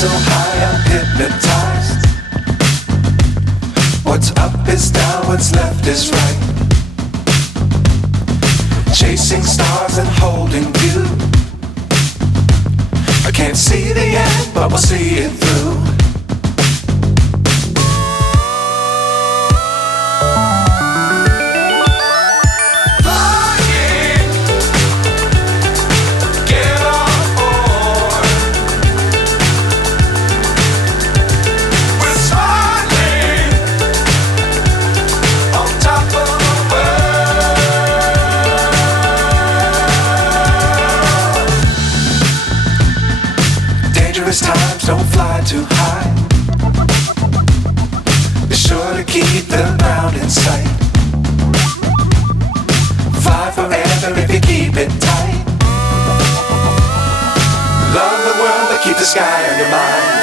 so high I'm hypnotized. What's up is down, what's left is right. Chasing stars and holding you. I can't see the end, but we'll see it through. Times don't fly too high. Be sure to keep the ground in sight. Fly forever if you keep it tight. Love the world but keep the sky on your mind.